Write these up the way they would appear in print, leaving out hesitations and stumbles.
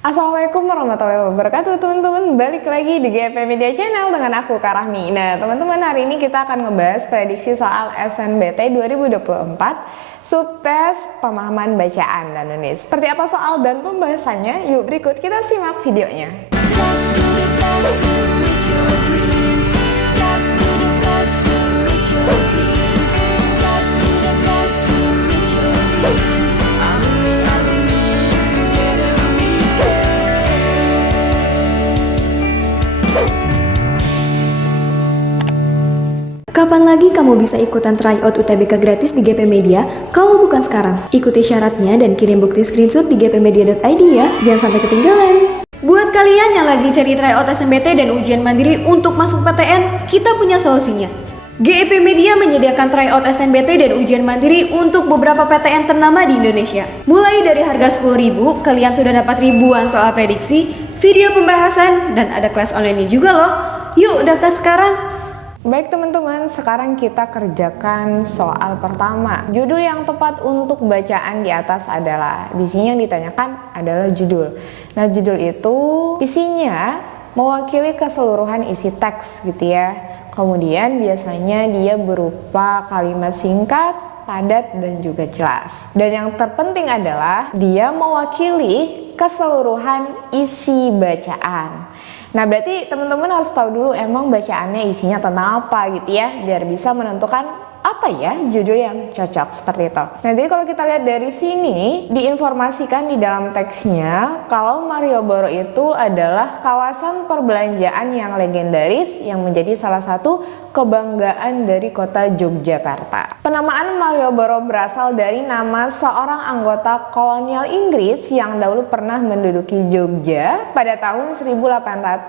Assalamualaikum warahmatullahi wabarakatuh teman-teman, balik lagi di GP Media Channel dengan aku Kak Rahmi. Nah teman-teman, hari ini kita akan ngebahas prediksi soal SNBT 2024 Subtes Pemahaman Bacaan dan Nulis. Seperti apa soal dan pembahasannya? Yuk berikut kita simak videonya. Kapan lagi kamu bisa ikutan tryout UTBK gratis di GP Media kalau bukan sekarang? Ikuti syaratnya dan kirim bukti screenshot di gpmedia.id ya, jangan sampai ketinggalan. Buat kalian yang lagi cari tryout SNBT dan ujian mandiri untuk masuk PTN, kita punya solusinya. GEP Media menyediakan tryout SNBT dan ujian mandiri untuk beberapa PTN ternama di Indonesia. Mulai dari harga 10.000, kalian sudah dapat ribuan soal prediksi, video pembahasan, dan ada kelas online juga loh. Yuk daftar sekarang! Baik teman-teman, sekarang kita kerjakan soal pertama. Judul yang tepat untuk bacaan di atas adalah, di sini yang ditanyakan adalah judul. Nah, judul itu isinya mewakili keseluruhan isi teks gitu ya. Kemudian biasanya dia berupa kalimat singkat, padat, dan juga jelas. Dan yang terpenting adalah dia mewakili keseluruhan isi bacaan. Nah, berarti teman-teman harus tahu dulu emang bacaannya isinya tentang apa gitu ya, biar bisa menentukan apa ya judul yang cocok seperti itu. Nah, jadi kalau kita lihat dari sini diinformasikan di dalam teksnya kalau Malioboro itu adalah kawasan perbelanjaan yang legendaris yang menjadi salah satu kebanggaan dari kota Yogyakarta. Penamaan Malioboro berasal dari nama seorang anggota kolonial Inggris yang dahulu pernah menduduki Jogja pada tahun 1811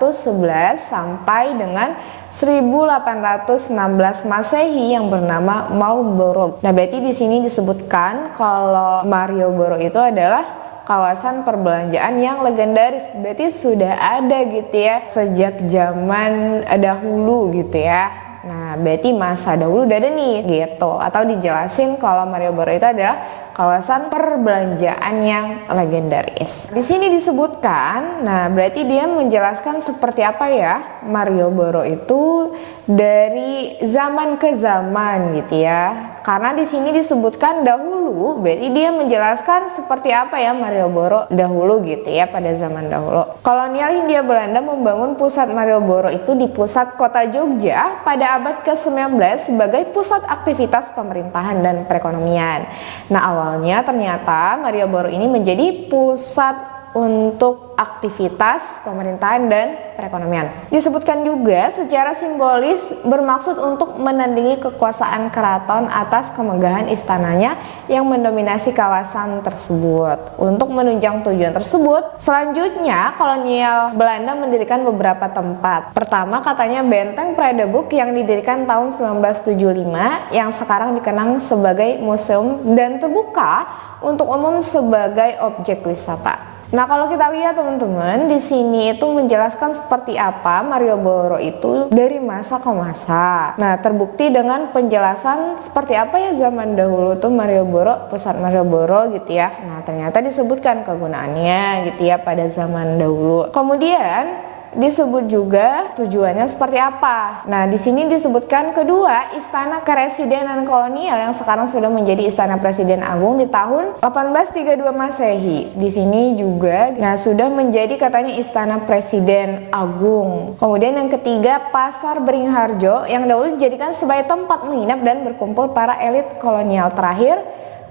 sampai dengan 1816 Masehi yang bernama Marlborough. Nah, berarti di sini disebutkan kalau Malioboro itu adalah kawasan perbelanjaan yang legendaris. Berarti sudah ada gitu ya sejak zaman dahulu gitu ya. Nah, berarti masa dahulu udah ada nih gitu. Atau dijelasin kalau Malioboro itu adalah kawasan perbelanjaan yang legendaris. Di sini disebutkan, nah berarti dia menjelaskan seperti apa ya Malioboro itu dari zaman ke zaman gitu ya. Karena di sini disebutkan dahulu, berarti dia menjelaskan seperti apa ya Malioboro dahulu gitu ya pada zaman dahulu. Kolonial Hindia Belanda membangun pusat Malioboro itu di pusat kota Jogja pada abad ke-19 sebagai pusat aktivitas pemerintahan dan perekonomian. Nah, awalnya ternyata Malioboro ini menjadi pusat untuk aktivitas pemerintahan dan perekonomian. Disebutkan juga secara simbolis bermaksud untuk menandingi kekuasaan keraton atas kemegahan istananya yang mendominasi kawasan tersebut. Untuk menunjang tujuan tersebut, selanjutnya kolonial Belanda mendirikan beberapa tempat. Pertama katanya Benteng Vredenburg yang didirikan tahun 1975 yang sekarang dikenang sebagai museum dan terbuka untuk umum sebagai objek wisata. Nah, kalau kita lihat teman-teman, di sini itu menjelaskan seperti apa Malioboro itu dari masa ke masa. Nah, terbukti dengan penjelasan seperti apa ya zaman dahulu tuh Malioboro, pusat Malioboro gitu ya. Nah, ternyata disebutkan kegunaannya gitu ya pada zaman dahulu. Kemudian disebut juga tujuannya seperti apa. Nah, di sini disebutkan kedua, Istana Kepresidenan Kolonial yang sekarang sudah menjadi Istana Presiden Agung di tahun 1832 Masehi. Di sini juga sudah menjadi katanya Istana Presiden Agung. Kemudian yang ketiga, Pasar Beringharjo yang dahulu dijadikan sebagai tempat menginap dan berkumpul para elit kolonial. Terakhir,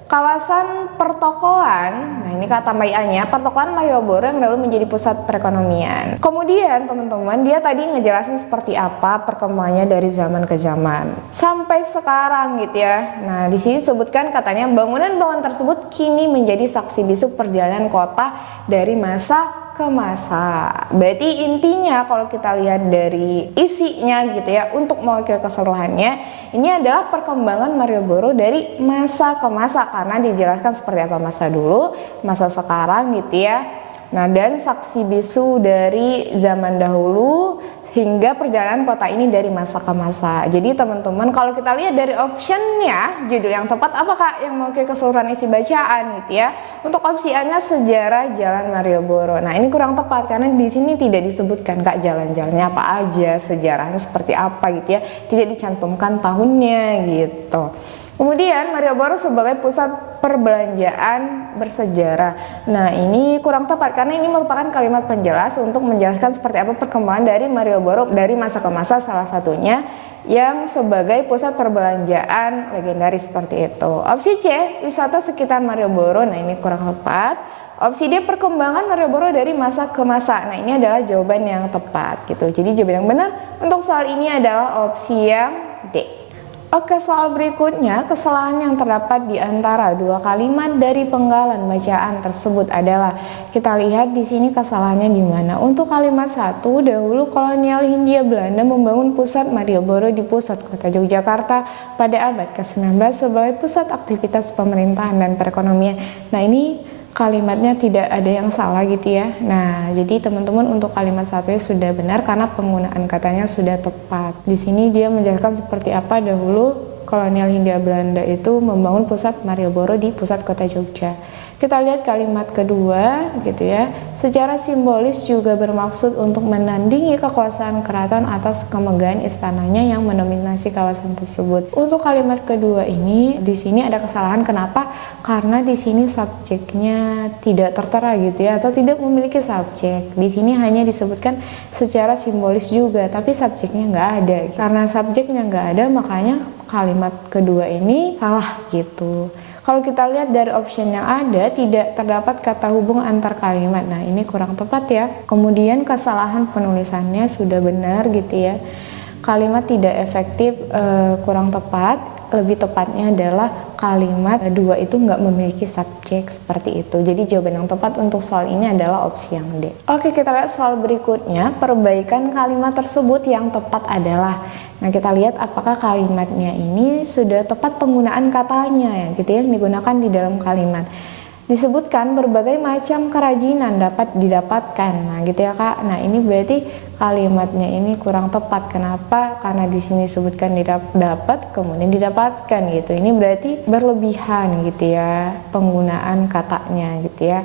kawasan pertokoan. Nah, ini kata mbak-nya, pertokoan Malioboro yang dahulu menjadi pusat perekonomian. Kemudian teman-teman, dia tadi ngejelasin seperti apa perkembangannya dari zaman ke zaman sampai sekarang gitu ya. Nah, di sini disebutkan katanya bangunan-bangunan tersebut kini menjadi saksi bisu perjalanan kota dari masa ke masa. Berarti intinya kalau kita lihat dari isinya gitu ya, untuk mewakili keseluruhannya, ini adalah perkembangan Malioboro dari masa ke masa karena dijelaskan seperti apa masa dulu, masa sekarang gitu ya. Nah, dan saksi bisu dari zaman dahulu hingga perjalanan kota ini dari masa ke masa. Jadi teman-teman kalau kita lihat dari optionnya, judul yang tepat apa Kak yang mewakili keseluruhan isi bacaan gitu ya. Untuk opsi A-nya sejarah Jalan Malioboro. Nah ini kurang tepat karena di sini tidak disebutkan Kak jalan-jalannya apa aja, sejarahnya seperti apa gitu ya. Tidak dicantumkan tahunnya gitu. Kemudian Malioboro sebagai pusat perbelanjaan bersejarah. Nah ini kurang tepat karena ini merupakan kalimat penjelas untuk menjelaskan seperti apa perkembangan dari Malioboro dari masa ke masa, salah satunya yang sebagai pusat perbelanjaan legendaris seperti itu. Opsi C, wisata sekitar Malioboro. Nah ini kurang tepat. Opsi D, perkembangan Malioboro dari masa ke masa. Nah ini adalah jawaban yang tepat gitu. Jadi jawaban yang benar untuk soal ini adalah opsi yang D. Oke, soal berikutnya, kesalahan yang terdapat di antara dua kalimat dari penggalan bacaan tersebut adalah, kita lihat di sini kesalahannya di mana. Untuk kalimat 1, dahulu kolonial Hindia Belanda membangun pusat Malioboro di pusat kota Yogyakarta pada abad ke-19 sebagai pusat aktivitas pemerintahan dan perekonomian. Nah, ini kalimatnya tidak ada yang salah gitu ya. Nah, jadi teman-teman untuk kalimat satunya sudah benar karena penggunaan katanya sudah tepat. Di sini dia menjelaskan seperti apa dahulu kolonial Hindia Belanda itu membangun pusat Malioboro di pusat kota Jogja. Kita lihat kalimat kedua gitu ya. Secara simbolis juga bermaksud untuk menandingi kekuasaan keraton atas kemegahan istananya yang mendominasi kawasan tersebut. Untuk kalimat kedua ini di sini ada kesalahan. Kenapa? Karena di sini subjeknya tidak tertera gitu ya, atau tidak memiliki subjek. Di sini hanya disebutkan secara simbolis juga, tapi subjeknya nggak ada. Karena subjeknya nggak ada, makanya kalimat kedua ini salah gitu. Kalau kita lihat dari option yang ada, tidak terdapat kata hubung antar kalimat. Nah, ini kurang tepat ya. Kemudian kesalahan penulisannya sudah benar gitu ya. Kalimat tidak efektif, kurang tepat. Lebih tepatnya adalah kalimat dua itu nggak memiliki subjek seperti itu. Jadi jawaban yang tepat untuk soal ini adalah opsi yang D. Oke, kita lihat soal berikutnya. Perbaikan kalimat tersebut yang tepat adalah, nah kita lihat apakah kalimatnya ini sudah tepat penggunaan katanya gitu ya, yang digunakan di dalam kalimat. Disebutkan berbagai macam kerajinan dapat didapatkan. Nah, gitu ya Kak. Nah, ini berarti kalimatnya ini kurang tepat. Kenapa? Karena di sini disebutkan dapat kemudian didapatkan gitu. Ini berarti berlebihan gitu ya penggunaan katanya gitu ya.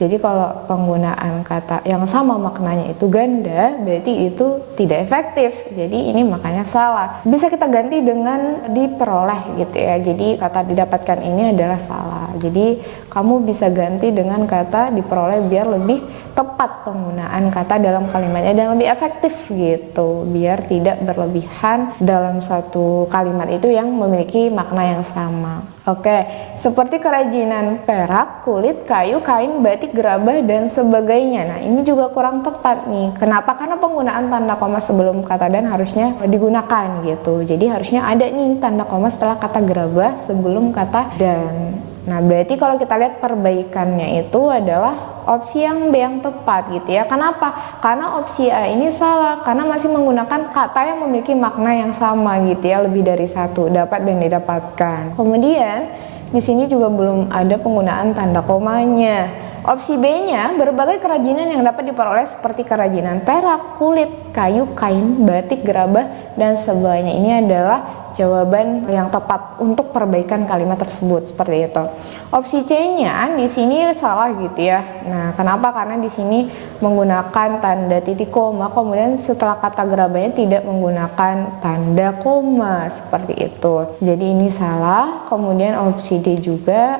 Jadi kalau penggunaan kata yang sama maknanya itu ganda, berarti itu tidak efektif. Jadi ini makanya salah. Bisa kita ganti dengan diperoleh gitu ya. Jadi kata didapatkan ini adalah salah. Jadi kamu bisa ganti dengan kata diperoleh biar lebih tepat penggunaan kata dalam kalimatnya dan lebih efektif gitu. Biar tidak berlebihan dalam satu kalimat itu yang memiliki makna yang sama. Oke, seperti kerajinan perak, kulit, kayu, kain, batik, gerabah, dan sebagainya. Nah, ini juga kurang tepat nih. Kenapa? Karena penggunaan tanda koma sebelum kata dan harusnya digunakan gitu. Jadi harusnya ada nih tanda koma setelah kata gerabah sebelum kata dan. Nah, berarti kalau kita lihat perbaikannya itu adalah opsi yang B yang tepat gitu ya. Kenapa? Karena opsi A ini salah karena masih menggunakan kata yang memiliki makna yang sama gitu ya, lebih dari satu, dapat dan didapatkan. Kemudian di sini juga belum ada penggunaan tanda komanya. Opsi B-nya, berbagai kerajinan yang dapat diperoleh seperti kerajinan perak, kulit, kayu, kain, batik, gerabah, dan sebagainya. Ini adalah jawaban yang tepat untuk perbaikan kalimat tersebut seperti itu. Opsi C-nya di sini salah gitu ya. Nah, kenapa? Karena di sini menggunakan tanda titik koma, kemudian setelah kata gerabahnya tidak menggunakan tanda koma seperti itu. Jadi ini salah. Kemudian opsi D juga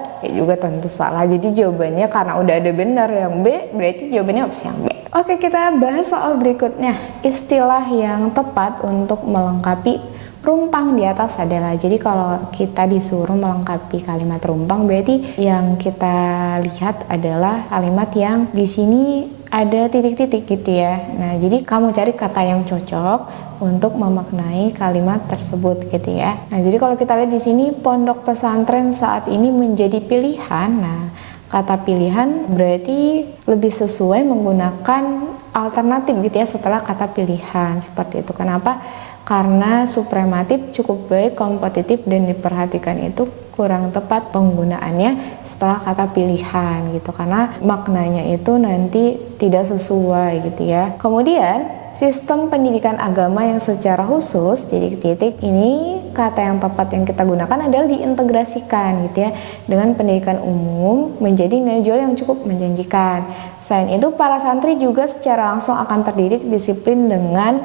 tentu salah. Jadi jawabannya karena udah ada benar yang B, berarti jawabannya opsi yang B. Oke, kita bahas soal berikutnya. Istilah yang tepat untuk melengkapi rumpang di atas adalah, jadi kalau kita disuruh melengkapi kalimat rumpang berarti yang kita lihat adalah kalimat yang di sini ada titik-titik gitu ya. Nah, jadi kamu cari kata yang cocok untuk memaknai kalimat tersebut gitu ya. Nah, jadi kalau kita lihat di sini pondok pesantren saat ini menjadi pilihan. Nah, kata pilihan berarti lebih sesuai menggunakan alternatif gitu ya setelah kata pilihan seperti itu. Kenapa? Karena suprematif cukup baik, kompetitif, dan diperhatikan itu kurang tepat penggunaannya setelah kata pilihan gitu, karena maknanya itu nanti tidak sesuai gitu ya. Kemudian sistem pendidikan agama yang secara khusus, titik-titik, ini kata yang tepat yang kita gunakan adalah diintegrasikan gitu ya dengan pendidikan umum menjadi nilai jual yang cukup menjanjikan. Selain itu, para santri juga secara langsung akan terdidik disiplin dengan,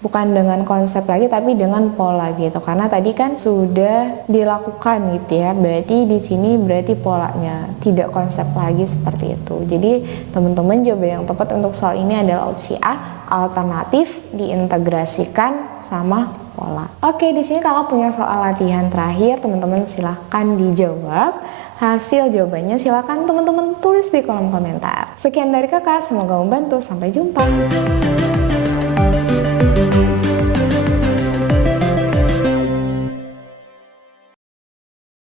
bukan dengan konsep lagi tapi dengan pola gitu, karena tadi kan sudah dilakukan gitu ya, berarti di sini berarti polanya, tidak konsep lagi seperti itu. Jadi teman-teman, jawaban yang tepat untuk soal ini adalah opsi A, alternatif diintegrasikan sama pola. Oke, di sini kakak punya soal latihan terakhir, teman-teman silahkan dijawab. Hasil jawabannya silahkan teman-teman tulis di kolom komentar. Sekian dari kakak, semoga membantu. Sampai jumpa.